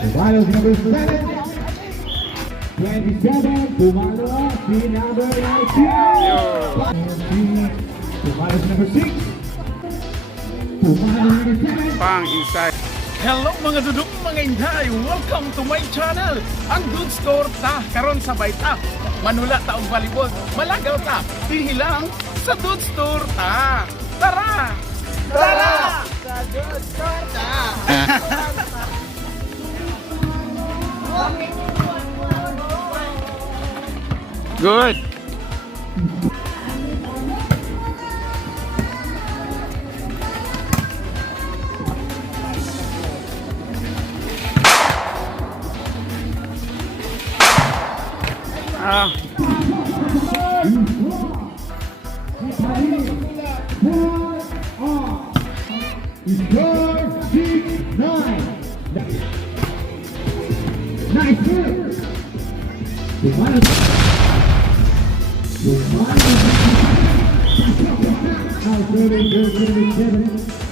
Battles number 7. 27, Pumalo, si number 19. Battles number 6. Pumalo number 7. Pang inside. Hello mga dudong mga inday! Welcome to my channel! Ang good store ta, karon sabay ta. Manula ta og volleyball, malagaw ta. Dihilang sa good store ta. Tara! Tara! Sa good store ta! Good. Ah.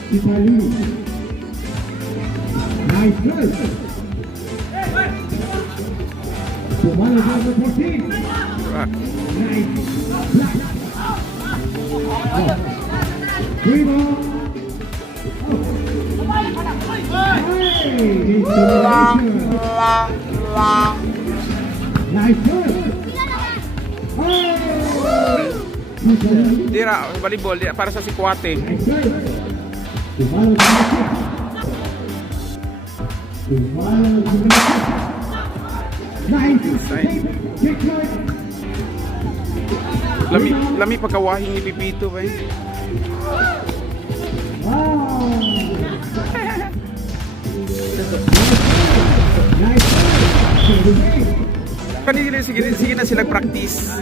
Kipalili. Nice good. Sawata VC. Nice. Three ball. Nice good. Dira, volleyball di para sa sikwate. Lami pagkawahing ni Pipito ba? Kanina sige na sila practice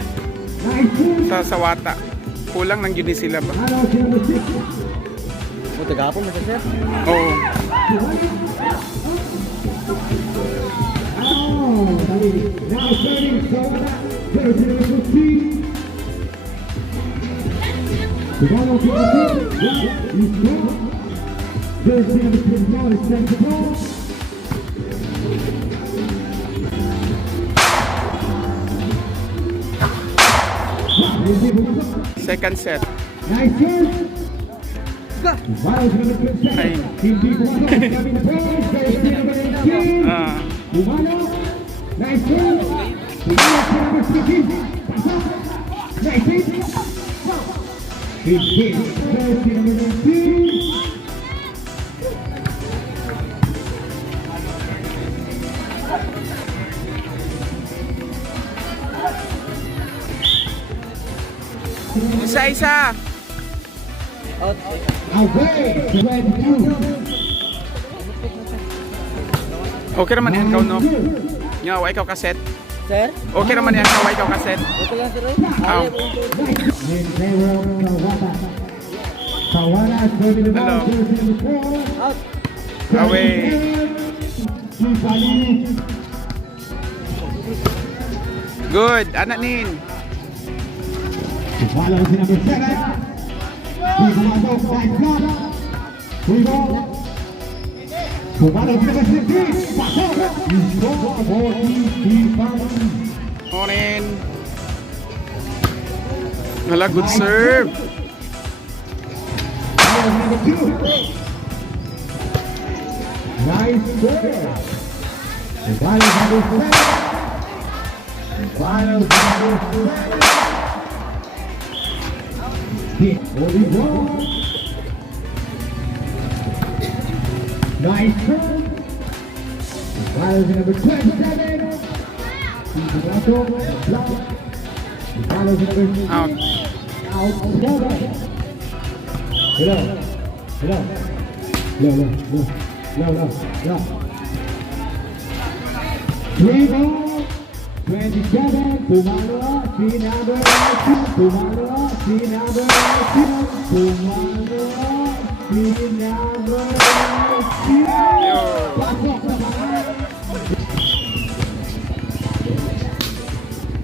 sa Sawata. Kulang nang yun sila ba? O, tagapon na sir? Oo. Now serving Sawata, jersey number 15. Kipalili Boys, jersey number 21 is sent to ball. Second set. Nice serve. Battles number 27. Team B Pumalo, having the ball, jersey number 18. Pumalo, nice serve. Pumalo to number 15. Nice hit. Big hit. Jersey number 19. Isa-isa. Away. 22. Okay naman yan ikaw, no? Nga, ikaw kaset. Sir? Okay naman yan ikaw kaset. Okay lang sir? Oh. Sawata serving the ball, Hello. jersey number 4. Out! Away. Kipalili. Good. Anak nin. Follows number 7. Pumasok, nice block. Free ball. Follows number 15. Pasok. Score for Kipalili. Morning. Hala, good serve. Follows number 2. Nice serve. Follows number 7. Follows number 7. Hit volleyball. Nice turn. Follows number 27. Block. Follows number 2. Out. Out. Hello. Hello. No. Three ball. 27, Pumalo, si number 2, Pumalo, si number 2, Pumalo, si number 2. Pasok sa bahay.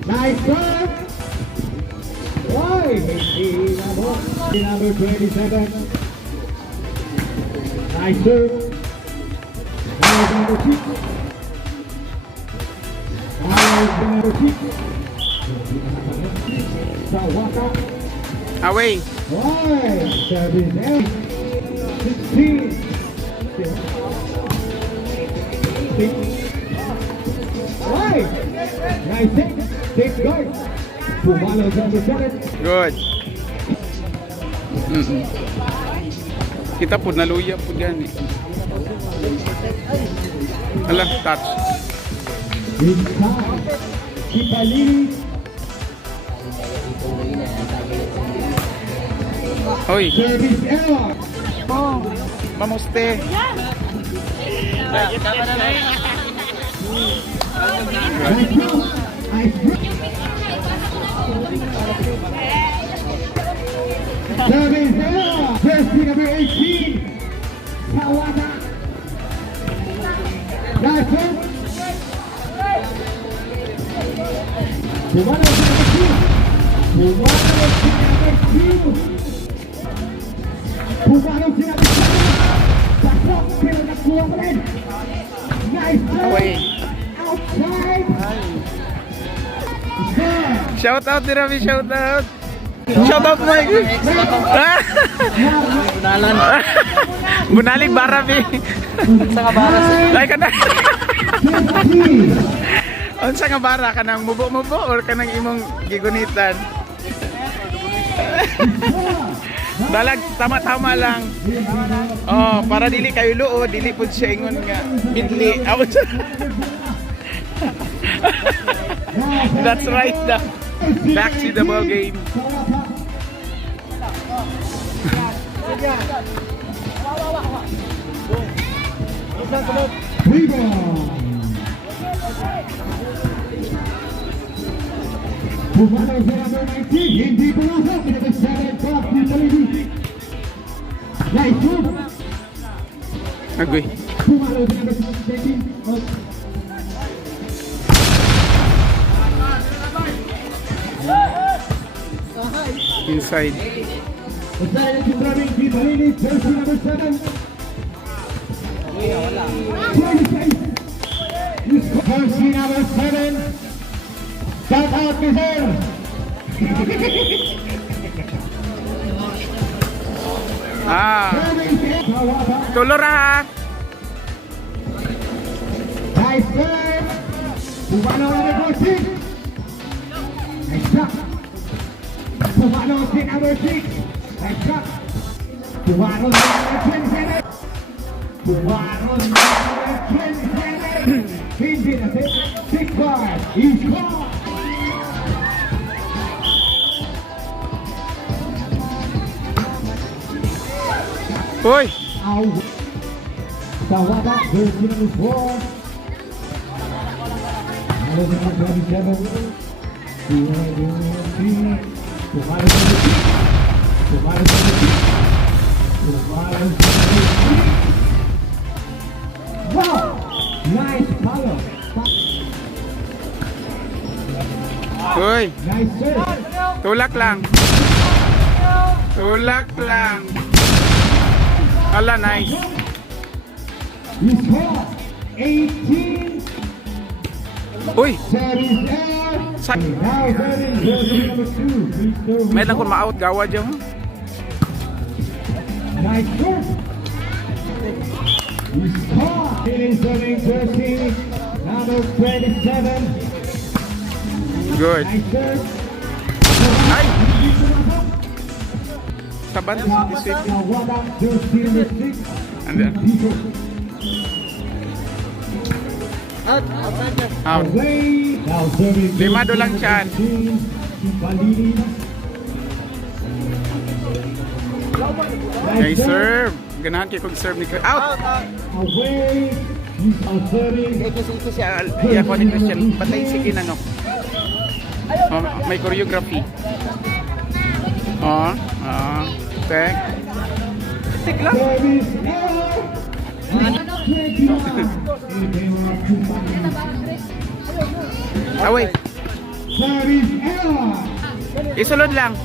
Nice serve. Oy, hindi na mo. Si number 27. Nice serve. Number 6. Sawata. Away. Right. Service out. 16. Right. Nice take. Take guard. Pumalo sa seven. Good. Kita po naluya po dyan eh. Alam, touch. Inside. Kipalili. Hoy. Service error. Oh, mamuste. Nice throw. Nice throw. Service error. Jersey number 18. Sawata. Nice throw. Pumalo si number 2. Pumalo si number 2. Pumalo si number 7. Pasok pero nakuha mo rin. Nice throw. Away. Outside. Shout out ni Ravi, shout out. Shout out Mike. Bunalan. Bunalig ba Ravi? Sa kabara sa Ay ka na. Unsa nga bara ka nang mubo-mubo or ka nang imong gigunitan? Dalag tama-tama lang. Oh, para dili kayo luo, dili pud siya ingon nga bidli. That's right. Back to the ball game. Pumalo sa number 19, hindi pumasok, pinag-7 pa, Kipalili. Nice move. Agoy. Pumalo sa number 17. Inside. Usahay na si Travis Kipalili, jersey number 7. Jersey number 7. Shout out to her. Tulo ra. Nice serve. Pumalo number 14. Nice shot. Pumalo si number 6. Nice shot. Pumalo number 27. Pumalo number 27. Hindi na 6-5. He's gone. Hoy. Sawata, jersey number 4. Number 27. Wow! Nice color. Hoy. Nice serve. Tulak lang. Tulak lang. Ala, nice. He scored 18. Uy. Service air. Sa Now serving jersey number 2. may lang kung ma-out gawa dyan mo. Nice serve. He scored. Serving jersey number 27. Good. Nice serve. Ay. Saban to si Sweet. Sawata jersey number 6. And then out. Away. Now serving Limado lang siyan. Kipalili. Nice serve. Ganahan kayo kong serve ni out. Away. He's out serving. Ito siya. Yeah, po ni Christian. Patay si Kinano. Oh, may choreography. Oh. Okay. Tik lang. Service error. 21. Away. Service error. Isulod lang.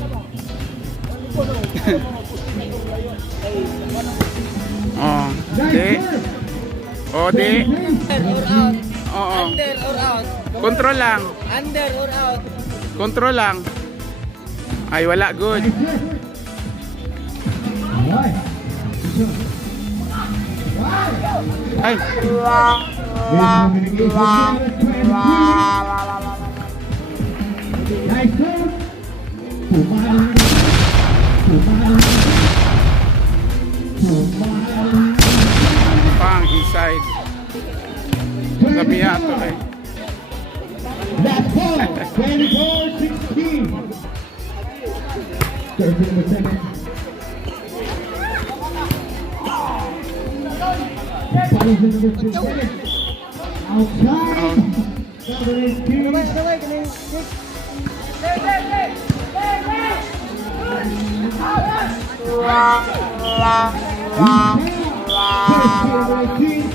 Oh. Di. Oh, di. Oo. Under or out? Control lang. Under or out? Control lang. Ay, wala. Good. Ay. Pang inside. Sabi ato eh. Last ball, 24-16. Jersey number 7. Follows the number 2. Outside. Number 18.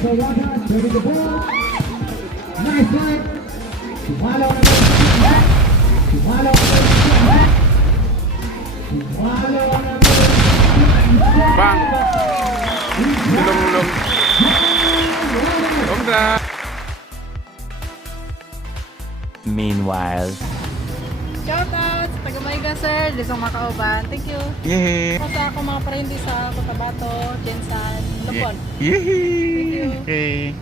Sawata, serving the ball. Nice line. Tumalaw na Bang. Ulong-ulong. Congrats. Meanwhile. Shoutout sa taga-Maiga, sir. Lisong Makauban. Thank you. Yay. Ako sa ako mga parendi sa Cotabato, Jensan, Lupon. Yay.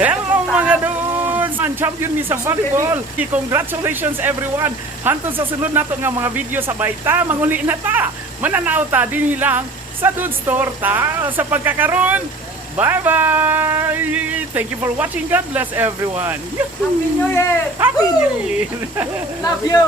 Hello mga dudes! Ang champion mi sa volleyball. Congratulations everyone. Hantod sa sunod nato nga mga video sa baita, manguli na ta. Mananaw ta din lang sa Dude Store ta. Sa pagkakaroon, bye-bye! Thank you for watching. God bless everyone. Happy New Year! Happy New Year! Love you!